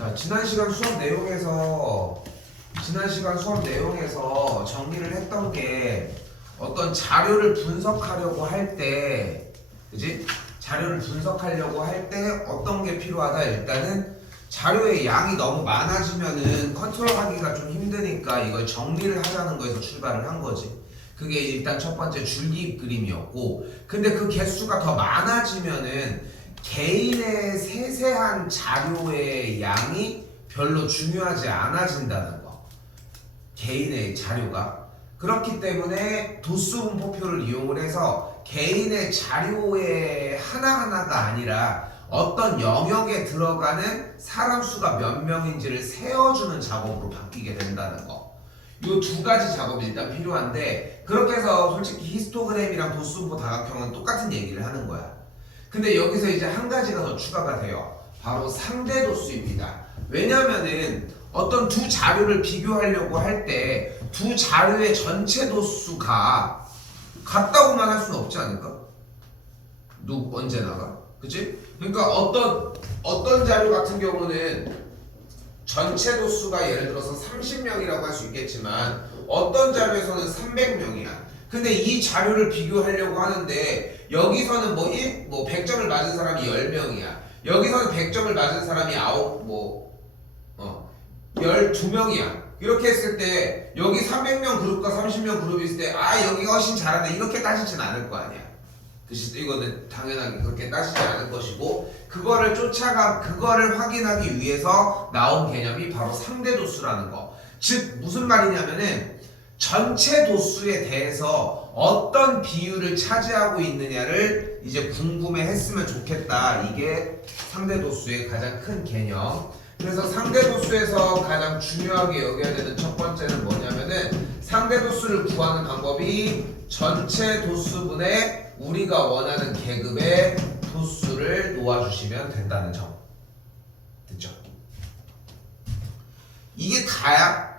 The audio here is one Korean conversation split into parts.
자, 지난 시간 수업 내용에서 정리를 했던 게 어떤 자료를 분석하려고 할 때, 그지? 자료를 분석하려고 할 때 어떤 게 필요하다. 일단은 자료의 양이 너무 많아지면은 컨트롤하기가 좀 힘드니까 이걸 정리를 하자는 거에서 출발을 한 거지. 그게 일단 첫 번째 줄기 그림이었고, 근데 그 개수가 더 많아지면은 개인의 세세한 자료의 양이 별로 중요하지 않아진다는 거. 개인의 자료가. 그렇기 때문에 도수 분포표를 이용을 해서 개인의 자료의 하나하나가 아니라 어떤 영역에 들어가는 사람 수가 몇 명인지를 세어주는 작업으로 바뀌게 된다는 거. 이 두 가지 작업이 일단 필요한데, 그렇게 해서 솔직히 히스토그램이랑 도수분포 다각형은 똑같은 얘기를 하는 거야. 근데 여기서 이제 한 가지가 더 추가가 돼요. 바로 상대 도수입니다. 왜냐면은 어떤 두 자료를 비교하려고 할 때 두 자료의 전체 도수가 같다고만 할 수는 없지 않을까? 언제나가? 그치? 그러니까 어떤 자료 같은 경우는 전체 도수가 예를 들어서 30명이라고 할 수 있겠지만 어떤 자료에서는 300명이야. 근데 이 자료를 비교하려고 하는데 여기서는 100점을 맞은 사람이 10명이야. 여기서는 100점을 맞은 사람이 12명이야. 이렇게 했을 때 여기 300명 그룹과 30명 그룹이 있을 때 여기가 훨씬 잘하네 이렇게 따지진 않을 거 아니야. 이거는 당연하게 그렇게 따지지 않을 것이고, 그거를 확인하기 위해서 나온 개념이 바로 상대 도수라는 거. 즉 무슨 말이냐면은 전체 도수에 대해서 어떤 비율을 차지하고 있느냐를 이제 궁금해 했으면 좋겠다. 이게 상대 도수의 가장 큰 개념. 그래서 상대 도수에서 가장 중요하게 여겨야 되는 첫 번째는 뭐냐면은 상대 도수를 구하는 방법이 전체 도수분의 우리가 원하는 계급의 도수를 놓아주시면 된다는 점. 됐죠? 이게 다야?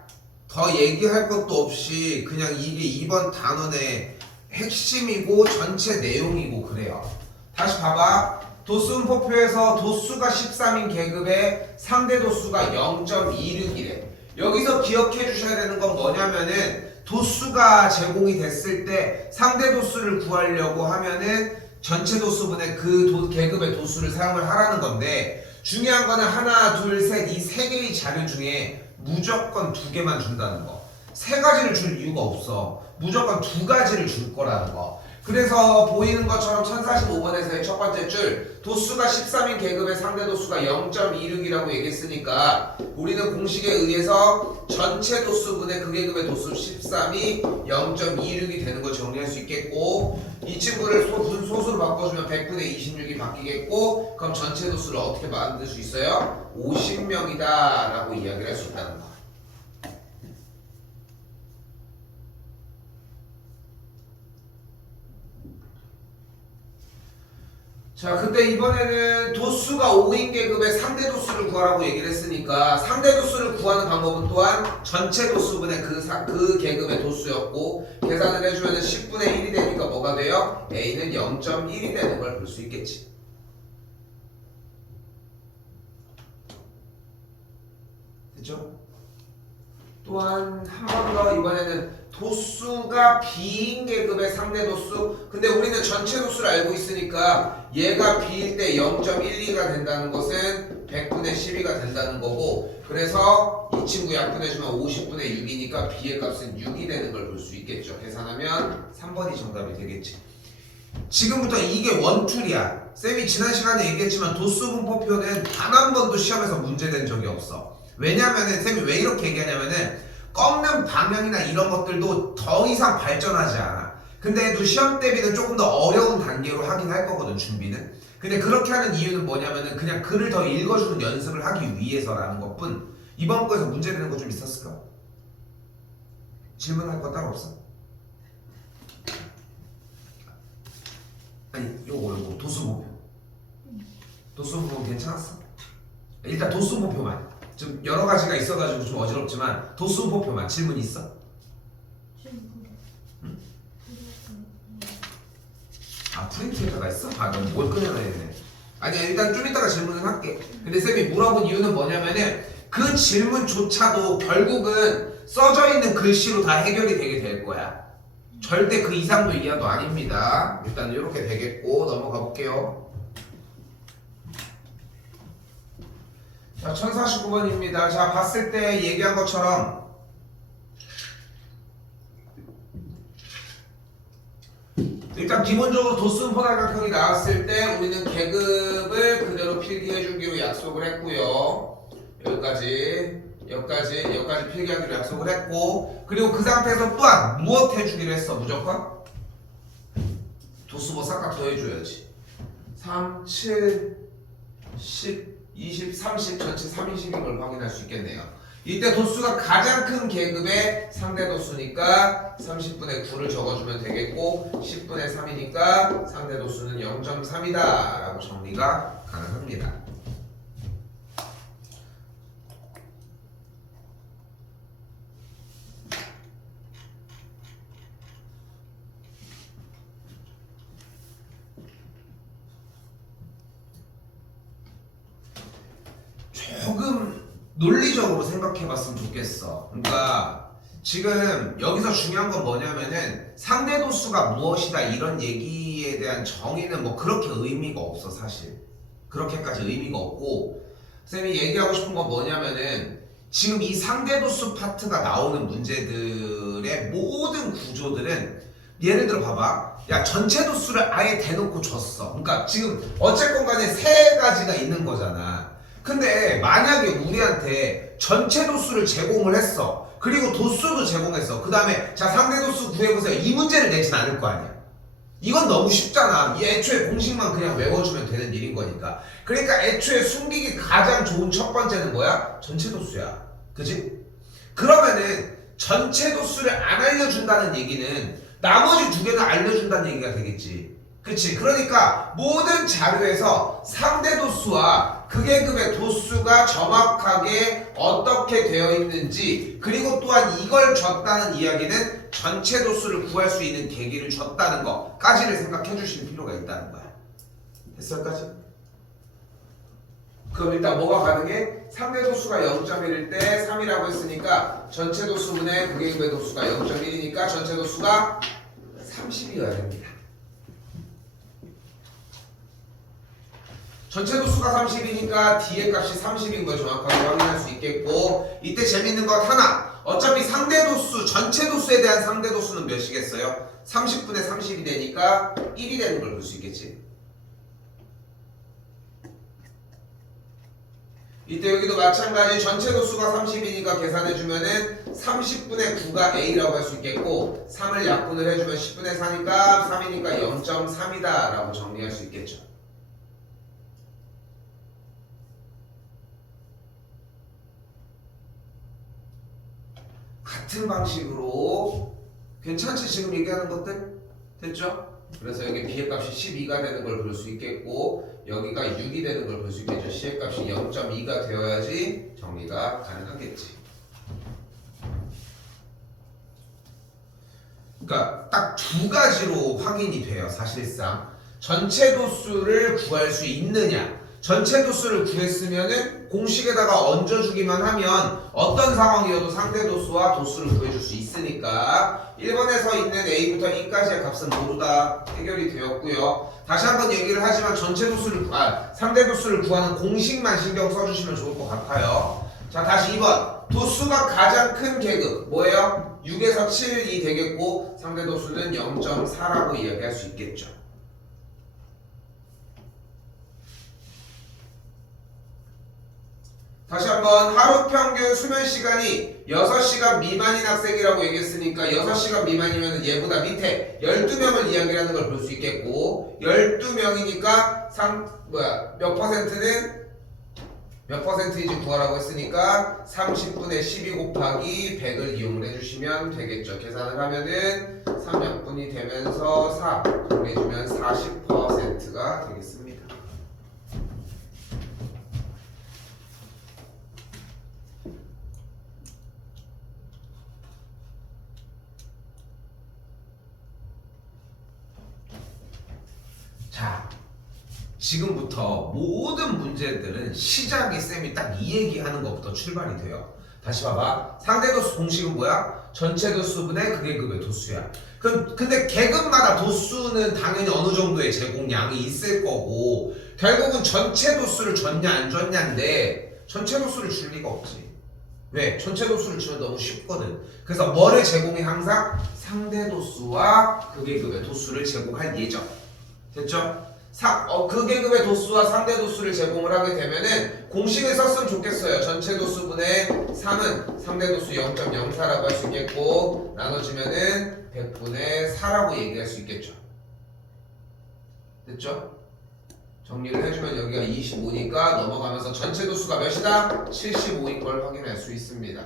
더 얘기할 것도 없이 그냥 이게 이번 단원의 핵심이고 전체 내용이고 그래요. 다시 봐봐. 도수분포표에서 도수가 13인 계급의 상대 도수가 0.26이래. 여기서 기억해 주셔야 되는 건 뭐냐면은 도수가 제공이 됐을 때 상대 도수를 구하려고 하면은 전체 도수분의 그 계급의 도수를 사용을 하라는 건데, 중요한 거는 하나, 둘, 셋 이 세 개의 자료 중에 무조건 두 개만 준다는 거. 세 가지를 줄 이유가 없어. 무조건 두 가지를 줄 거라는 거. 그래서 보이는 것처럼 1045번에서의 첫 번째 줄 도수가 13인 계급의 상대 도수가 0.26이라고 얘기했으니까 우리는 공식에 의해서 전체 도수분의 그 계급의 도수 13이 0.26이 되는 걸 정리할 수 있겠고, 이 친구를 분소수로 바꿔주면 100분의 26이 바뀌겠고, 그럼 전체 도수를 어떻게 만들 수 있어요? 50명이다 라고 이야기를 할 수 있다는 거. 자, 근데 이번에는 도수가 5인 계급의 상대 도수를 구하라고 얘기를 했으니까 상대 도수를 구하는 방법은 또한 전체 도수분의 그 계급의 도수였고, 계산을 해주면 10분의 1이 되니까 뭐가 돼요? A는 0.1이 되는 걸 볼 수 있겠지. 됐죠? 또한 한 번 더 이번에는 도수가 B인 계급의 상대 도수. 근데 우리는 전체 도수를 알고 있으니까 얘가 B일 때 0.12가 된다는 것은 100분의 12가 된다는 거고, 그래서 이 친구 약분해주면 50분의 6이니까 B의 값은 6이 되는 걸 볼 수 있겠죠. 계산하면 3번이 정답이 되겠지. 지금부터 이게 원툴이야. 쌤이 지난 시간에 얘기했지만 도수분포표는 단 한 번도 시험에서 문제된 적이 없어. 왜냐면은 쌤이 왜 이렇게 얘기하냐면은 꺾는 방향이나 이런 것들도 더 이상 발전하지 않아. 근데 또 시험 대비는 조금 더 어려운 단계로 하긴 할 거거든, 준비는. 근데 그렇게 하는 이유는 뭐냐면은 그냥 글을 더 읽어주는 연습을 하기 위해서라는 것뿐. 이번 거에서 문제되는 거 좀 있었을까? 질문할 거 따로 없어? 아니, 요거 도수분포 괜찮았어? 일단 도수분포만. 좀 여러 가지가 있어가지고 좀 어지럽지만 도수분포표만. 질문 있어? 응? 프린트에다가 있어? 넌 뭘 꺼내놔야 되네. 아니 일단 좀 이따가 질문을 할게. 근데 쌤이 물어본 이유는 뭐냐면은 그 질문조차도 결국은 써져 있는 글씨로 다 해결이 되게 될 거야. 절대 그 이상도 이하도 아닙니다. 일단 이렇게 되겠고 넘어가 볼게요. 자, 1049번입니다. 자, 봤을 때 얘기한 것처럼 일단 기본적으로 도수분포달각형이 나왔을 때 우리는 계급을 그대로 필기해 주기로 약속을 했고요. 여기까지 필기하기로 약속을 했고, 그리고 그 상태에서 또한 무엇 해주기로 했어? 무조건 도수보 싹각 더해줘야지. 3, 7, 10, 20, 30 전체 3인식인 걸 확인할 수 있겠네요. 이때 도수가 가장 큰 계급의 상대 도수니까 30분의 9를 적어주면 되겠고 10분의 3이니까 상대 도수는 0.3이다 라고 정리가 가능합니다. 조금 논리적으로 생각해봤으면 좋겠어. 그러니까 지금 여기서 중요한 건 뭐냐면은 상대 도수가 무엇이다 이런 얘기에 대한 정의는 뭐 그렇게 의미가 없어. 사실 그렇게까지 의미가 없고, 쌤이 얘기하고 싶은 건 뭐냐면은 지금 이 상대 도수 파트가 나오는 문제들의 모든 구조들은 예를 들어 봐봐. 야, 전체 도수를 아예 대놓고 줬어. 그러니까 지금 어쨌건 간에 세 가지가 있는 거잖아. 근데 만약에 우리한테 전체 도수를 제공을 했어. 그리고 도수도 제공했어. 그 다음에 자, 상대 도수 구해보세요. 이 문제를 내진 않을 거 아니야. 이건 너무 쉽잖아. 이 애초에 공식만 그냥 외워주면 되는 일인 거니까. 그러니까 애초에 숨기기 가장 좋은 첫 번째는 뭐야? 전체 도수야. 그지? 그러면은 전체 도수를 안 알려준다는 얘기는 나머지 두 개는 알려준다는 얘기가 되겠지. 그치? 그러니까 모든 자료에서 상대 도수와 그 계급의 도수가 정확하게 어떻게 되어 있는지, 그리고 또한 이걸 줬다는 이야기는 전체 도수를 구할 수 있는 계기를 줬다는 것까지를 생각해 주실 필요가 있다는 거야. 됐어? 여기까지? 그럼 일단 뭐가 가능해? 상대 도수가 0.1일 때 3이라고 했으니까 전체 도수분의 그 계급의 도수가 0.1이니까 전체 도수가 30이어야 됩니다. 전체 도수가 30이니까 D의 값이 30인 걸 정확하게 확인할 수 있겠고, 이때 재밌는 것 하나, 어차피 상대 도수, 전체 도수에 대한 상대 도수는 몇이겠어요? 30분의 30이 되니까 1이 되는 걸 볼 수 있겠지. 이때 여기도 마찬가지 전체 도수가 30이니까 계산해주면은 30분의 9가 A라고 할 수 있겠고, 3을 약분을 해주면 10분의 4니까 3이니까 0.3이다 라고 정리할 수 있겠죠. 같은 방식으로 괜찮지? 지금 얘기하는 것들? 됐죠? 그래서 여기 B의 값이 12가 되는 걸 볼 수 있겠고, 여기가 6이 되는 걸 볼 수 있겠죠. C의 값이 0.2가 되어야지 정리가 가능하겠지. 그러니까 딱 두 가지로 확인이 돼요. 사실상 전체 도수를 구할 수 있느냐, 전체 도수를 구했으면은 공식에다가 얹어주기만 하면 어떤 상황이어도 상대 도수와 도수를 구해줄 수 있으니까 1번에서 있는 A부터 E까지의 값은 모두 다 해결이 되었고요. 다시 한번 얘기를 하지만 전체 도수를 상대 도수를 구하는 공식만 신경 써주시면 좋을 것 같아요. 자, 다시 2번. 도수가 가장 큰 계급 뭐예요? 6에서 7이 되겠고 상대 도수는 0.4라고 이야기할 수 있겠죠. 다시 한번 하루 평균 수면 시간이 6시간 미만인 학생이라고 얘기했으니까 6시간 미만이면 얘보다 밑에 12명을 이야기하는 걸 볼 수 있겠고, 12명이니까 몇 퍼센트는 몇 퍼센트인지 구하라고 했으니까 30분의 12 곱하기 100을 이용을 해주시면 되겠죠. 계산을 하면은 3약분이 되면서 4 정리해주면 40%가 되겠습니다. 자, 지금부터 모든 문제들은 시작이 쌤이 딱 이 얘기하는 것부터 출발이 돼요. 다시 봐봐. 상대도수 공식은 뭐야? 전체 도수분의 극의 도수야. 근데 계급마다 도수는 당연히 어느 정도의 제공량이 있을 거고 결국은 전체 도수를 줬냐 안 줬냐인데 전체 도수를 줄 리가 없지. 왜? 전체 도수를 주면 너무 쉽거든. 그래서 뭐를 제공해? 항상 상대 도수와 극의 도수를 제공할 예정. 됐죠? 극계급의 도수와 상대 도수를 제공을 하게 되면은 공식을 썼으면 좋겠어요. 전체 도수분의 3은 상대 도수 0.04라고 할 수 있겠고 나눠지면은 100분의 4라고 얘기할 수 있겠죠. 됐죠? 정리를 해주면 여기가 25니까 넘어가면서 전체 도수가 몇이다? 75인 걸 확인할 수 있습니다.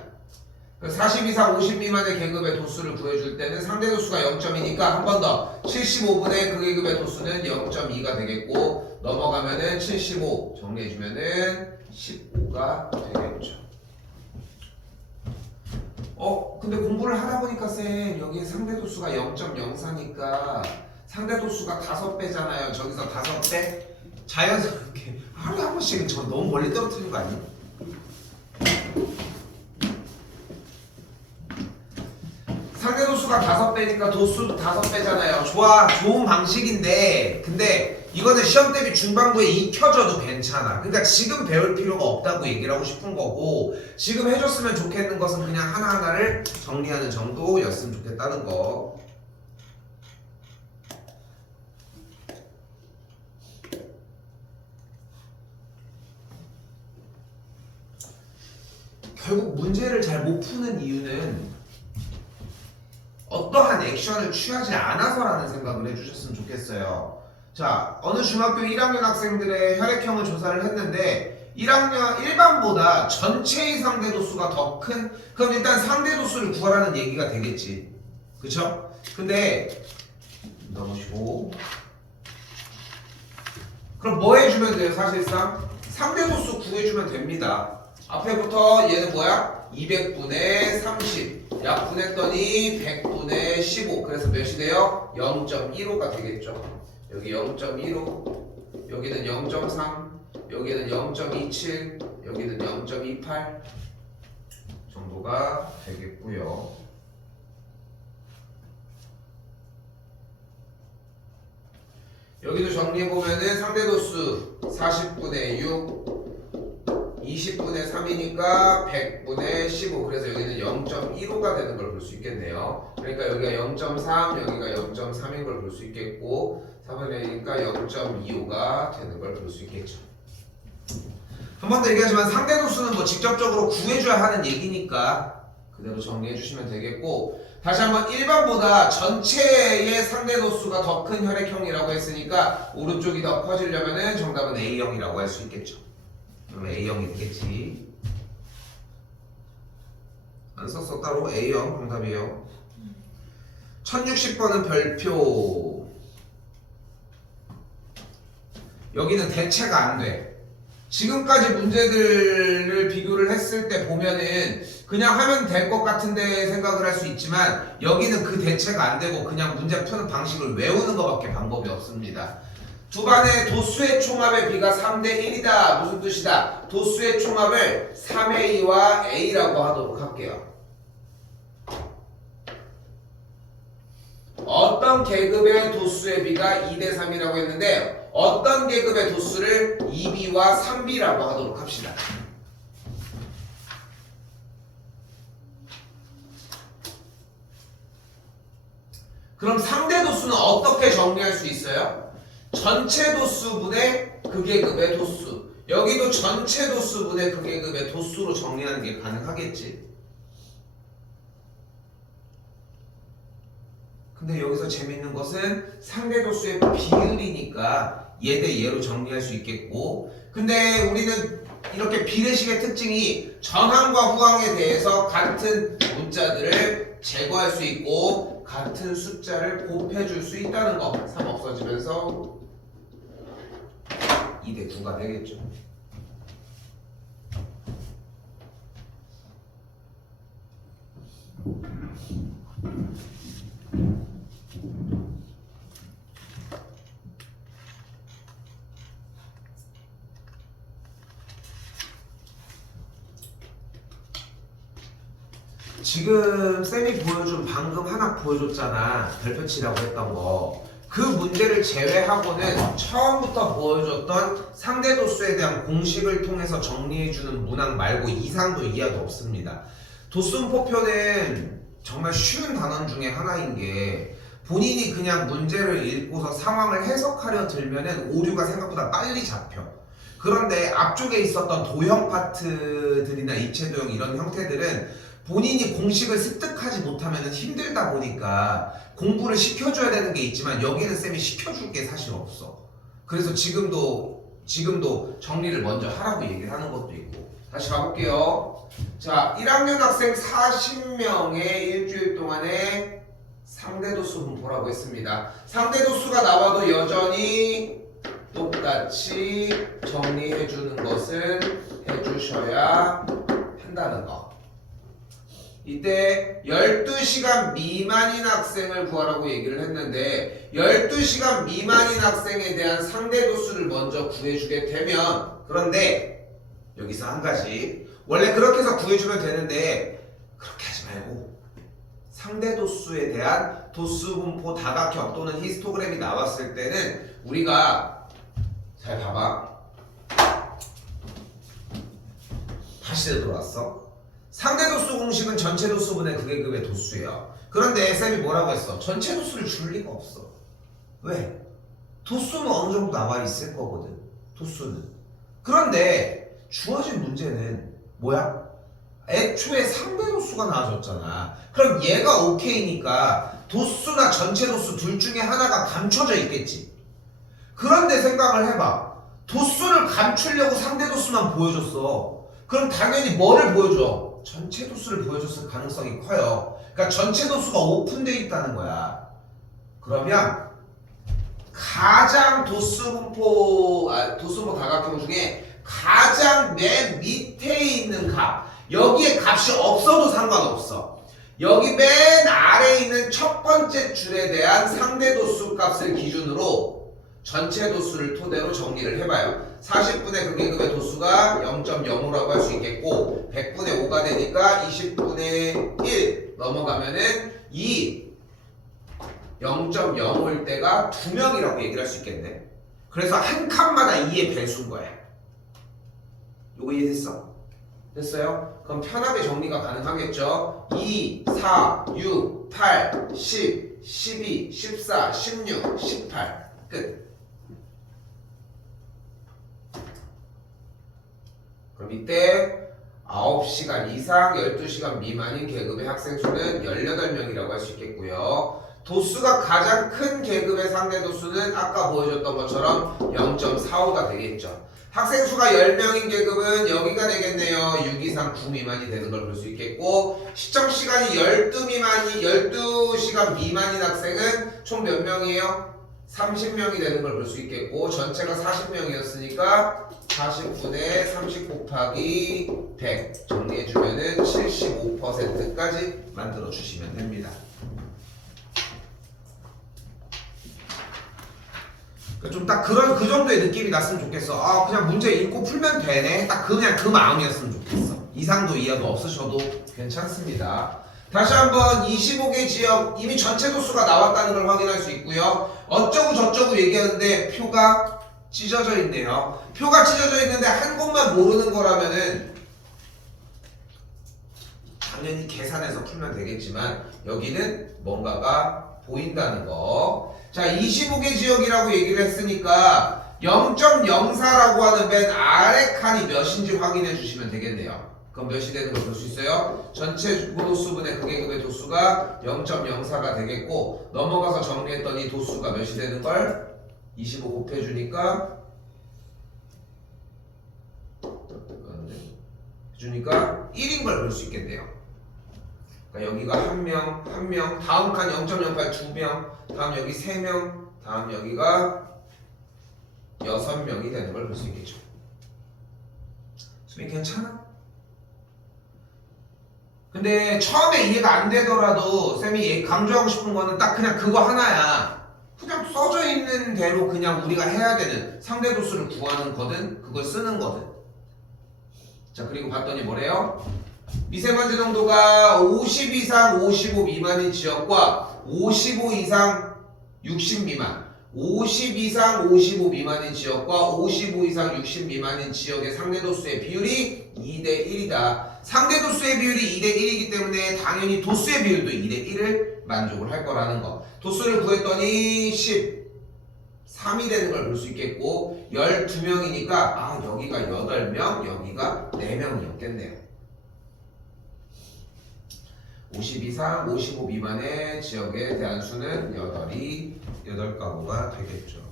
40 이상 50 미만의 계급의 도수를 구해줄 때는 상대 도수가 0.2니까 한 번 더 75분의 그 계급의 도수는 0.2가 되겠고 넘어가면은 75 정리해주면은 15가 되겠죠. 근데 공부를 하다 보니까 쌤 여기에 상대 도수가 0.04니까 상대 도수가 5배잖아요. 저기서 5배? 자연스럽게 하루에 한 번씩은 저 너무 멀리 떨어뜨리는 거 아니에요? 상대도수가 5배니까 도수도 5배잖아요. 좋은 방식인데 근데 이거는 시험 대비 중반부에 익혀져도 괜찮아. 그러니까 지금 배울 필요가 없다고 얘기를 하고 싶은 거고 지금 해줬으면 좋겠는 것은 그냥 하나하나를 정리하는 정도였으면 좋겠다는 거. 결국 문제를 잘 못 푸는 이유는 어떠한 액션을 취하지 않아서라는 생각을 해주셨으면 좋겠어요. 자, 어느 중학교 1학년 학생들의 혈액형을 조사를 했는데 1학년 일반보다 전체의 상대도수가 더 큰, 그럼 일단 상대도수를 구하라는 얘기가 되겠지. 그쵸? 근데 넘으시고 그럼 뭐 해주면 돼요? 사실상 상대도수 구해주면 됩니다. 앞에부터 얘는 뭐야? 200분의 30 약분했더니 100분의 15 그래서 몇이 돼요? 0.15가 되겠죠. 여기 0.15 여기는 0.3 여기는 0.27 여기는 0.28 정도가 되겠고요. 여기도 정리해보면은 상대도수 40분의 6 20분의 3이니까 100분의 15 그래서 여기는 0.15가 되는 걸 볼 수 있겠네요. 그러니까 여기가 0.3 여기가 0.3인 걸 볼 수 있겠고 3분의 1이니까 0.25가 되는 걸 볼 수 있겠죠. 한 번 더 얘기하지만 상대도수는 뭐 직접적으로 구해줘야 하는 얘기니까 그대로 정리해 주시면 되겠고 다시 한번 일반보다 전체의 상대도수가 더 큰 혈액형이라고 했으니까 오른쪽이 더 커지려면은 정답은 A형이라고 할 수 있겠죠. 그럼 A형이 되겠지. 안 썼어 따로 A형 정답이에요. 1060번은 별표. 여기는 대체가 안 돼. 지금까지 문제들을 비교를 했을 때 보면은 그냥 하면 될 것 같은데 생각을 할 수 있지만 여기는 그 대체가 안 되고 그냥 문제 푸는 방식을 외우는 것밖에 방법이 없습니다. 두 반의 도수의 총합의 비가 3대 1이다. 무슨 뜻이다? 도수의 총합을 3의 2와 A라고 하도록 할게요. 어떤 계급의 도수의 비가 2대 3이라고 했는데 어떤 계급의 도수를 2B와 3B라고 하도록 합시다. 그럼 상대 도수는 어떻게 정리할 수 있어요? 전체 도수분의 그 계급의 도수. 여기도 전체 도수분의 그 계급의 도수로 정리하는 게 가능하겠지. 근데 여기서 재밌는 것은 상대 도수의 비율이니까 얘 대 얘로 정리할 수 있겠고 근데 우리는 이렇게 비례식의 특징이 전항과 후항에 대해서 같은 문자들을 제거할 수 있고 같은 숫자를 곱해줄 수 있다는 거. 3 없어지면서 2대 9가 되겠죠. 지금 쌤이 보여준 방금 하나 보여줬잖아. 별표치라고 했던 거. 그 문제를 제외하고는 처음부터 보여줬던 상대도수에 대한 공식을 통해서 정리해주는 문항 말고 이상도 이하도 없습니다. 도수분포표는 정말 쉬운 단원 중에 하나인 게 본인이 그냥 문제를 읽고서 상황을 해석하려 들면은 오류가 생각보다 빨리 잡혀. 그런데 앞쪽에 있었던 도형 파트들이나 입체 도형 이런 형태들은 본인이 공식을 습득하지 못하면 힘들다 보니까 공부를 시켜줘야 되는 게 있지만 여기는 쌤이 시켜줄 게 사실 없어. 그래서 지금도 정리를 먼저 하라고 얘기를 하는 것도 있고. 다시 가볼게요. 자, 1학년 학생 40명의 일주일 동안에 상대도수 분포라고 했습니다. 상대도수가 나와도 여전히 똑같이 정리해주는 것은 해주셔야 한다는 거. 이때 12시간 미만인 학생을 구하라고 얘기를 했는데 12시간 미만인 학생에 대한 상대도수를 먼저 구해주게 되면, 그런데 여기서 한 가지, 원래 그렇게 해서 구해주면 되는데 그렇게 하지 말고 상대도수에 대한 도수분포 다각형 또는 히스토그램이 나왔을 때는 우리가 잘 봐봐. 다시 되돌아왔어. 상대도수 공식은 전체도수분의 극의 도수예요. 그런데 쌤이 뭐라고 했어? 전체도수를 줄 리가 없어. 왜? 도수는 어느 정도 나와 있을 거거든. 도수는. 그런데 주어진 문제는 뭐야? 애초에 상대도수가 나와줬잖아. 그럼 얘가 오케이니까 도수나 전체도수 둘 중에 하나가 감춰져 있겠지. 그런데 생각을 해봐. 도수를 감추려고 상대도수만 보여줬어. 그럼 당연히 뭐를 보여줘? 전체 도수를 보여줬을 가능성이 커요. 그러니까 전체 도수가 오픈되어 있다는 거야. 그러면 가장 도수분포 다각형 중에 가장 맨 밑에 있는 값, 여기에 값이 없어도 상관없어. 여기 맨 아래에 있는 첫 번째 줄에 대한 상대도수 값을 기준으로 전체 도수를 토대로 정리를 해봐요. 40분의 극의 도수가 0.05라고 할 수 있겠고 100분의 5가 되니까 20분의 1 넘어가면은 0.05일 때가 2명이라고 얘기를 할 수 있겠네. 그래서 한 칸마다 2의 배수인 거야. 요거 이해됐어? 됐어요? 그럼 편하게 정리가 가능하겠죠? 2, 4, 6, 8, 10, 12, 14, 16, 18 끝. 그럼 이때 9시간 이상 12시간 미만인 계급의 학생 수는 18명이라고 할 수 있겠고요. 도수가 가장 큰 계급의 상대 도수는 아까 보여줬던 것처럼 0.45가 되겠죠. 학생 수가 10명인 계급은 여기가 되겠네요. 6 이상 9 미만이 되는 걸 볼 수 있겠고, 시청 시간이 12시간 미만인 학생은 총 몇 명이에요? 30명이 되는 걸 볼 수 있겠고, 전체가 40명이었으니까 40분의 30 곱하기 100 정리해주면은 75%까지 만들어 주시면 됩니다. 좀 딱 그 정도의 느낌이 났으면 좋겠어. 아, 그냥 문제 읽고 풀면 되네. 딱 그냥 그 마음이었으면 좋겠어. 이상도 이하도 없으셔도 괜찮습니다. 다시 한번 25개 지역 이미 전체 도수가 나왔다는 걸 확인할 수 있고요. 어쩌고 저쩌고 얘기하는데 표가 찢어져 있네요. 표가 찢어져 있는데 한 곳만 모르는 거라면은 당연히 계산해서 풀면 되겠지만 여기는 뭔가가 보인다는 거. 자, 25개 지역이라고 얘기를 했으니까 0.04라고 하는 맨 아래 칸이 몇인지 확인해 주시면 되겠네요. 그럼 몇이 되는 걸 볼 수 있어요? 전체 도수분의 극의 도수가 0.04가 되겠고, 넘어가서 정리했더니 도수가 몇이 되는 걸 25 곱해주니까 1인 걸 볼 수 있겠네요. 그러니까 여기가 한 명, 다음 칸 0.08 2명, 다음 여기 3명, 다음 여기가 6명이 되는 걸 볼 수 있겠죠. 수빈 괜찮아? 근데 처음에 이해가 안 되더라도 쌤이 강조하고 싶은 거는 딱 그냥 그거 하나야. 그냥 써져 있는 대로 그냥 우리가 해야 되는 상대도수를 구하는 거든 그걸 쓰는 거든. 자, 그리고 봤더니 뭐래요? 미세먼지 농도가 50 이상 55 미만인 지역과 55 이상 60 미만, 50 이상 55 미만인 지역과 55 이상 60 미만인 지역의 상대도수의 비율이 2대 1이다. 상대도수의 비율이 2대 1이기 때문에 당연히 도수의 비율도 2대 1을 만족을 할 거라는 거. 도수를 구했더니 13이 되는 걸 볼 수 있겠고 12명이니까 아 여기가 8명, 여기가 4명이었겠네요. 50 이상 55 미만의 지역에 대한 수는 8가구가 되겠죠.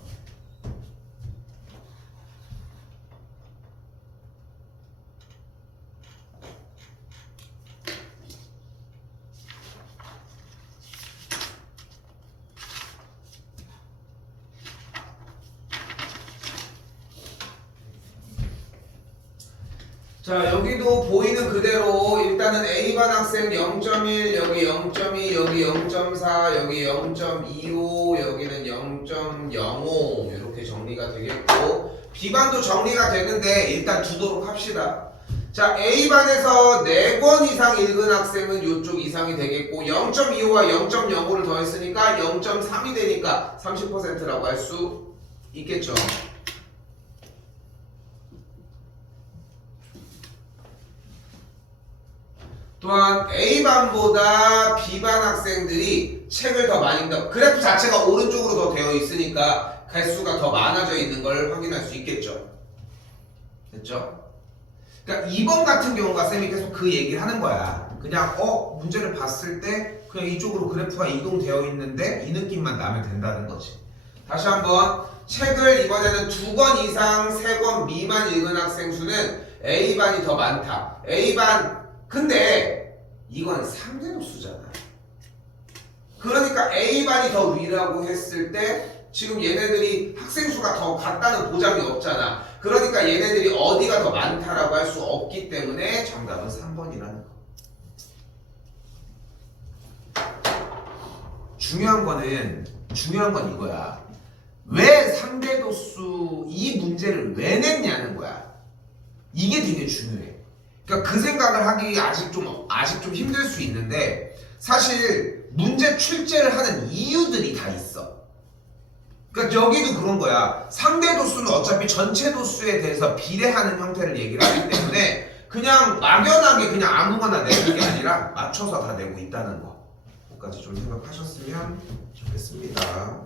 자 여기도 보이는 그대로 일단은 A반 학생 0.1 여기 0.2 여기 0.4 여기 0.25 여기는 0.05 이렇게 정리가 되겠고 B반도 정리가 되는데 일단 두도록 합시다. 자 A반에서 4권 이상 읽은 학생은 이쪽 이상이 되겠고 0.25와 0.05를 더했으니까 0.3이 되니까 30%라고 할 수 있겠죠. 또한 A반보다 B반 학생들이 책을 더 많이 읽다. 그래프 자체가 오른쪽으로 더 되어 있으니까 개수가 더 많아져 있는 걸 확인할 수 있겠죠. 됐죠? 그러니까 2번 같은 경우가 쌤이 계속 그 얘기를 하는 거야. 그냥 문제를 봤을 때 그냥 이쪽으로 그래프가 이동되어 있는데 이 느낌만 나면 된다는 거지. 다시 한번 책을 이번에는 2권 이상 3권 미만 읽은 학생 수는 A반이 더 많다. A반 근데 이건 상대도수잖아. 그러니까 A반이 더 위라고 했을 때 지금 얘네들이 학생 수가 더 같다는 보장이 없잖아. 그러니까 얘네들이 어디가 더 많다라고 할 수 없기 때문에 정답은 3번이라는 거. 중요한 건 이거야. 왜 상대도수 이 문제를 왜 냈냐는 거야. 이게 되게 중요해. 그러니까 그 생각을 하기 아직 좀 힘들 수 있는데 사실 문제 출제를 하는 이유들이 다 있어. 그러니까 여기도 그런 거야. 상대 도수는 어차피 전체 도수에 대해서 비례하는 형태를 얘기를 하기 때문에 그냥 막연하게 그냥 아무거나 내는 게 아니라 맞춰서 다 내고 있다는 거. 그것까지 좀 생각하셨으면 좋겠습니다.